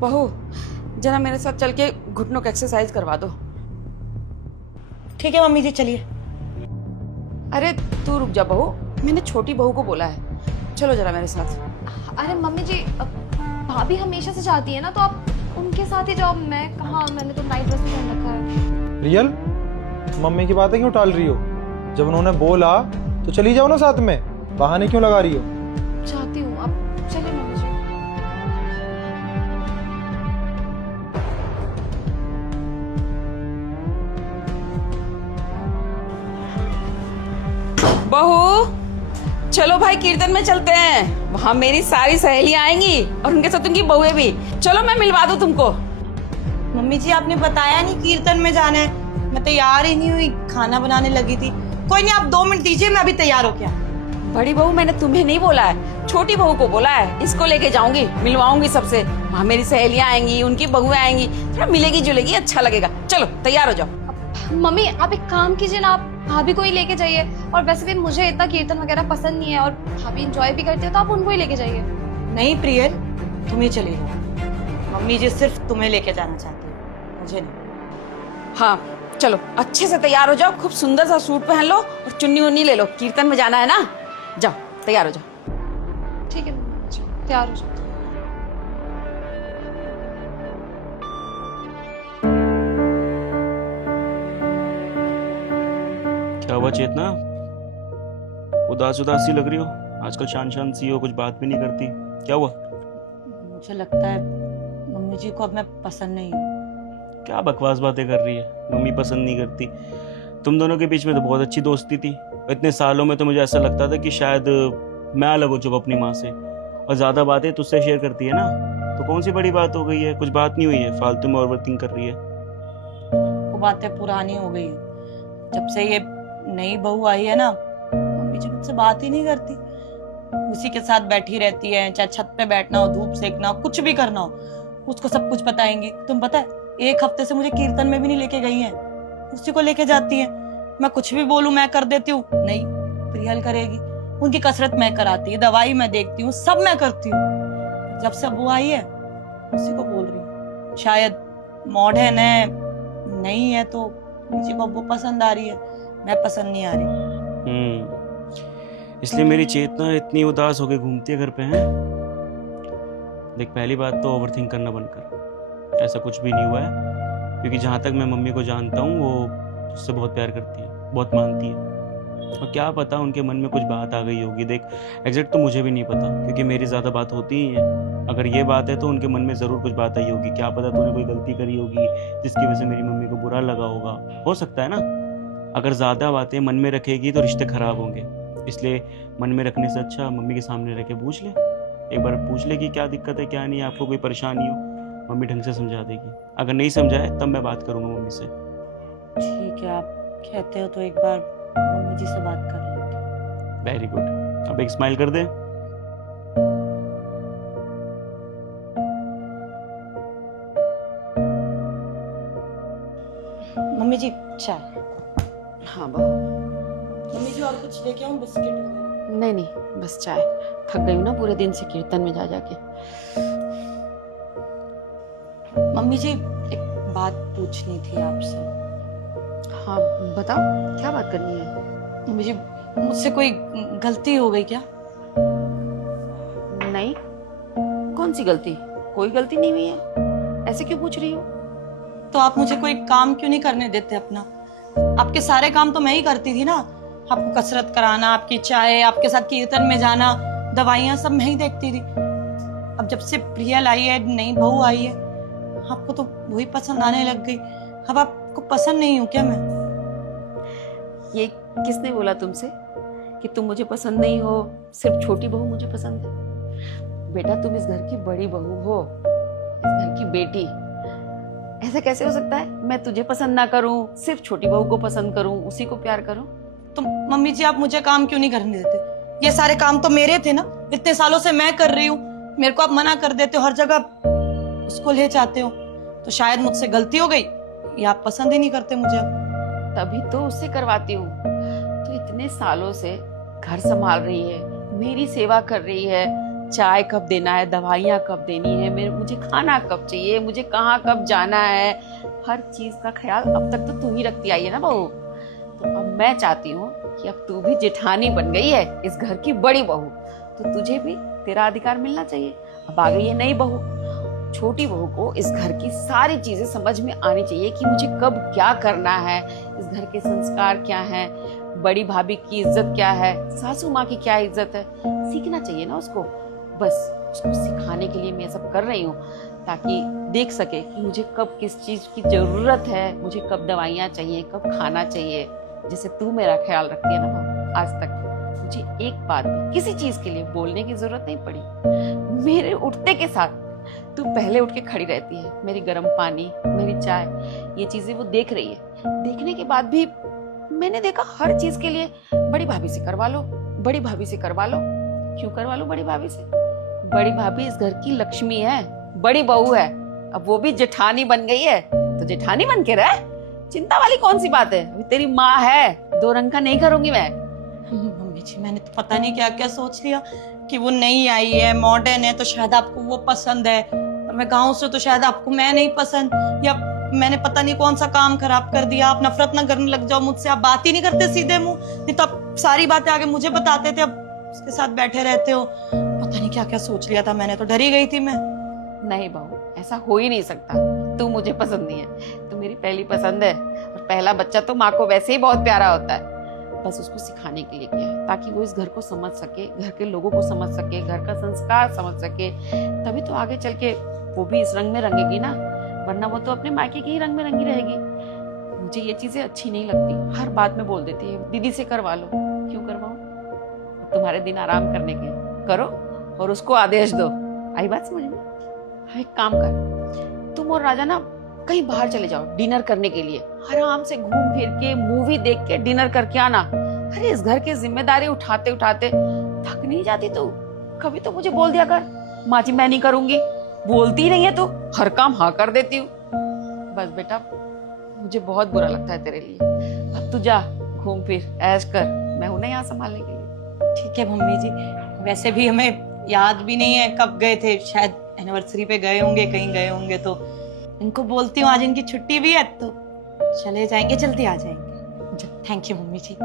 बहू जरा मेरे साथ चल के घुटनों की एक्सरसाइज करवा दो। ठीक है मम्मी जी, चलिए। अरे तू रुक जा बहू, मैंने छोटी बहू को बोला है, चलो जरा मेरे साथ। अरे मम्मी जी, भाभी हमेशा से चाहती है ना, तो आप उनके साथ ही जाओ। मैं कहाँ, मैंने तो नाइट ड्रेस पहन रखा है। रियल मम्मी की बातें क्यों टाल रही हो? जब उन्होंने बोला तो चली जाओ ना साथ में, बहाने क्यों लगा रही हो? चाहती हूँ, आप चलिए मम्मी जी। बहू चलो भाई, कीर्तन में चलते हैं, वहां मेरी सारी सहेलियां आएंगी और उनके साथ उनकी बहुएं भी। चलो मैं मिलवा दूं तुमको। मम्मी जी आपने बताया नहीं कीर्तन में जाना है, मैं तैयार ही नहीं हुई, खाना बनाने लगी थी। कोई नहीं, आप 2 मिनट दीजिए, मैं अभी तैयार हो गया। बड़ी बहू मैंने तुम्हें नहीं बोला है, छोटी बहू को बोला है। इसको लेके जाऊंगी, मिलवाऊंगी सबसे, वहां मेरी सहेलियां आएंगी, उनकी बहुएं आएंगी, थोड़ा मिलेगी जुलेगी, अच्छा लगेगा। चलो तैयार हो जाओ। मम्मी आप एक काम कीजिए ना, आप भाभी को ही लेके जाइए। और वैसे भी मुझे इतना कीर्तन वगैरह पसंद नहीं है, और भाभी एंजॉय भी करते हो, तो आप उनको ही लेके जाइए। नहीं प्रियल, तुम ही चली जाओ, मम्मी जी सिर्फ तुम्हें लेके जाना चाहती है, मुझे नहीं। हाँ चलो, अच्छे से तैयार हो जाओ, खूब सुंदर सा सूट पहन लो और चुन्नी उन्नी ले लो, कीर्तन में जाना है ना। जाओ तैयार हो जाओ। ठीक है मम्मी जी, तैयार हो जाओ। क्या हुआ चेतना? उदास उदास सी लग रही हो आजकल, शान शान सी हो, कुछ बात भी नहीं करती, क्या हुआ? मुझे लगता है मम्मी जी को अब मैं पसंद नहीं हूँ। क्या बकवास बातें कर रही है, मम्मी पसंद नहीं करती? तुम दोनों के बीच में तो बहुत अच्छी दोस्ती थी, इतने सालों में तो मुझे ऐसा लगता था कि शायद मैं अलग हो चुका अपनी माँ से, और ज्यादा बातें तुझसे शेयर करती है ना, तो कौन सी बड़ी बात हो गई है? कुछ बात नहीं हुई है, फालतू में ओवरथिंक कर रही है। वो बातें पुरानी हो गई है, जब से ये नई बहू आई है ना, मम्मी जी मुझसे बात ही नहीं करती, उसी के साथ बैठी रहती है, चाहे छत पे बैठना हो, धूप सेकना हो, कुछ भी करना हो, उसको सब कुछ बताएंगी। तुम पता है, 1 हफ्ते से मुझे कीर्तन में भी नहीं लेके गई है, उसी को लेके जाती है। मैं कुछ भी बोलूं, मैं कर देती हूँ, नहीं प्रियल करेगी, उनकी कसरत मैं कराती है, दवाई मैं देखती हूँ, सब मैं करती हूँ। जब से वो आई है उसी को बोल रही हूँ, शायद मॉडर्न है, नहीं है तो मुझे को वो पसंद आ रही है, मैं पसंद नहीं आ रही। इसलिए मेरी चेतना इतनी उदास होके घूमती है घर पे हैं? देख, पहली बात तो ओवरथिंक करना बंद कर, ऐसा कुछ भी नहीं हुआ है, क्योंकि जहाँ तक मैं मम्मी को जानता हूँ वो उससे बहुत प्यार करती है, बहुत मानती है, और क्या पता उनके मन में कुछ बात आ गई होगी। देख, एग्जैक्ट तो मुझे भी नहीं पता, क्योंकि मेरी ज़्यादा बात होती ही है। अगर ये बात है तो उनके मन में ज़रूर कुछ बात आई होगी, क्या पता तूने कोई गलती करी होगी जिसकी वजह से मेरी मम्मी को बुरा लगा होगा, हो सकता है ना। अगर ज़्यादा बातें मन में रखेगी तो रिश्ते ख़राब होंगे, इसलिए मन में रखने से अच्छा मम्मी के सामने रह के पूछ ले, एक बार पूछ ले कि क्या दिक्कत है, क्या नहीं, आपको कोई परेशानी हो, मम्मी ढंग से समझा देगी। अगर नहीं समझाए तब मैं बात करूँगा मम्मी से। ठीक है, आप कहते हो तो एक बार मम्मी जी से बात कर लेती हूँ। वेरी गुड, अब एक स्माइल कर दे। मम्मी जी चाय। हाँ बहू। मम्मी जी और कुछ लेके आऊं, बिस्किट वगैरह? नहीं नहीं, बस चाय, थक गई हूँ ना पूरे दिन से कीर्तन में जा जाके। मम्मी जी एक बात पूछनी थी आपसे। हाँ बताओ, क्या बात करनी है? मम्मी जी मुझसे कोई गलती हो गई क्या? नहीं, कौन सी गलती? कोई गलती नहीं हुई है, ऐसे क्यों पूछ रही हो? तो आप मुझे कोई काम क्यों नहीं करने देते अपना? आपके सारे काम तो मैं ही करती थी ना, आपको कसरत कराना, आपकी चाय, आपके साथ कीर्तन में जाना, दवाइयाँ सब मैं ही देखती थी। अब जब से प्रियल आई है, नई बहू आई है, आपको तो वही पसंद आने लग गई। अब आपको पसंद नहीं हूँ क्या मैं? ये किसने बोला तुमसे कि तुम मुझे पसंद नहीं हो, सिर्फ छोटी बहू मुझे पसंद है? बेटा तुम इस घर की बड़ी बहू हो, इस घर की बेटी, ऐसा कैसे हो सकता है मैं तुझे पसंद ना करूं, सिर्फ छोटी बहू को पसंद करूं, उसी को प्यार करूं? तो मम्मी जी आप मुझे काम क्यों नहीं करने देते? ये सारे काम तो मेरे थे ना, इतने सालों से मैं कर रही हूँ, मेरे को आप मना कर देते हो, हर जगह उसको ले जाते हो, तो शायद मुझसे गलती हो गई, या आप पसंद ही नहीं करते मुझे। तभी तो उससे करवाती हूँ। तो इतने सालों से घर संभाल रही है, मेरी सेवा कर रही है, चाय कब देना है, दवाइयाँ कब देनी है, मुझे खाना कब चाहिए, मुझे कहाँ कब जाना है, हर चीज का ख्याल अब तक तो तू ही रखती आई है ना बहू। तो अब मैं चाहती हूँ कि अब तू भी जेठानी बन गई है, इस घर की बड़ी बहू, तो तुझे भी तेरा अधिकार मिलना चाहिए। अब आ गई है नई बहू, छोटी बहू को इस घर की सारी चीजें समझ में आनी चाहिए कि मुझे कब क्या करना है, इस घर के संस्कार क्या हैं, बड़ी भाभी की इज्जत क्या है, सासू माँ की क्या इज्जत है, सीखना चाहिए ना उसको। बस उसको सिखाने के लिए मैं सब कर रही हूँ, ताकि देख सके कि मुझे कब किस चीज की जरूरत है, मुझे कब दवाइयाँ चाहिए, कब खाना चाहिए। जैसे तू मेरा ख्याल रखती है ना बहू, आज तक मुझे एक बात भी किसी चीज के लिए बोलने की जरूरत नहीं पड़ी। मेरे उठते के साथ तू पहले उठ के खड़ी रहती है, मेरी गर्म पानी, मेरी चाय, ये चीजें वो देख रही है। देखने के बाद भी मैंने देखा हर चीज के लिए बड़ी भाभी से करवा लो, बड़ी भाभी से करवा लो। क्यों करवा लो बड़ी भाभी से? बड़ी भाभी इस घर की लक्ष्मी है, बड़ी बहू है, अब वो भी जेठानी बन गई है तो जेठानी बन के रह, चिंता वाली कौन सी बात है? अभी तेरी माँ है, दो रंग का नहीं करूंगी मैं। मम्मी जी, मैंने तो पता नहीं क्या क्या सोच लिया कि वो नई आई है, मॉडर्न है, तो शायद आपको वो पसंद है, और मैं गांव से तो शायद आपको मैं नहीं पसंद, या मैंने पता नहीं कौन सा काम खराब कर दिया, आप नफरत ना करने लग जाओ मुझसे, आप बात ही नहीं करते सीधे मुंह, नहीं तो आप सारी बातें आगे मुझे बताते थे, अब उसके साथ बैठे रहते हो। पता नहीं क्या क्या सोच लिया था मैंने, तो डरी गई थी मैं। नहीं बहू, ऐसा हो ही नहीं सकता। तू मुझे पसंद नहीं है, तू मेरी पहली पसंद है, और पहला बच्चा तो माँ को वैसे ही बहुत प्यारा होता है। बस उसको सिखाने के लिए किया है, ताकि वो इस घर को समझ सके, घर के लोगों को समझ सके, घर का संस्कार समझ सके, तभी तो आगे चल के वो भी इस रंग में रंगेगी ना, वरना वो तो अपने मायके के ही रंग में रंगी रहेगी। मुझे ये चीजें अच्छी नहीं लगती, हर बात में बोल देती है दीदी से करवा लो। क्यों करवाऊं? तुम्हारे दिन आराम करने के करो और उसको आदेश दो। आई बात समझ में? हाँ, एक काम कर, तुम और राजा ना कहीं बाहर चले जाओ डिनर करने के लिए, आराम से घूम फिर के मूवी देख के डिनर करके आना। अरे इस घर की जिम्मेदारी उठाते उठाते थक नहीं जाती तू? कभी तो मुझे बोल दिया कर, माँ जी मैं नहीं करूंगी। बोलती ही नहीं है तू, हर काम हाँ कर देती हूँ। बस बेटा, मुझे बहुत बुरा लगता है तेरे लिए। अब तू जा, घूम फिर ऐश कर, मैं हूं ना यहाँ संभालने के लिए। ठीक है मम्मी जी, वैसे भी हमें याद भी नहीं है कब गए थे, शायद एनिवर्सरी पे गए होंगे, कहीं गए होंगे, तो इनको बोलती हूँ आज इनकी छुट्टी भी है तो चले जाएंगे, जल्दी आ जाएंगे। Thank you mummy ji.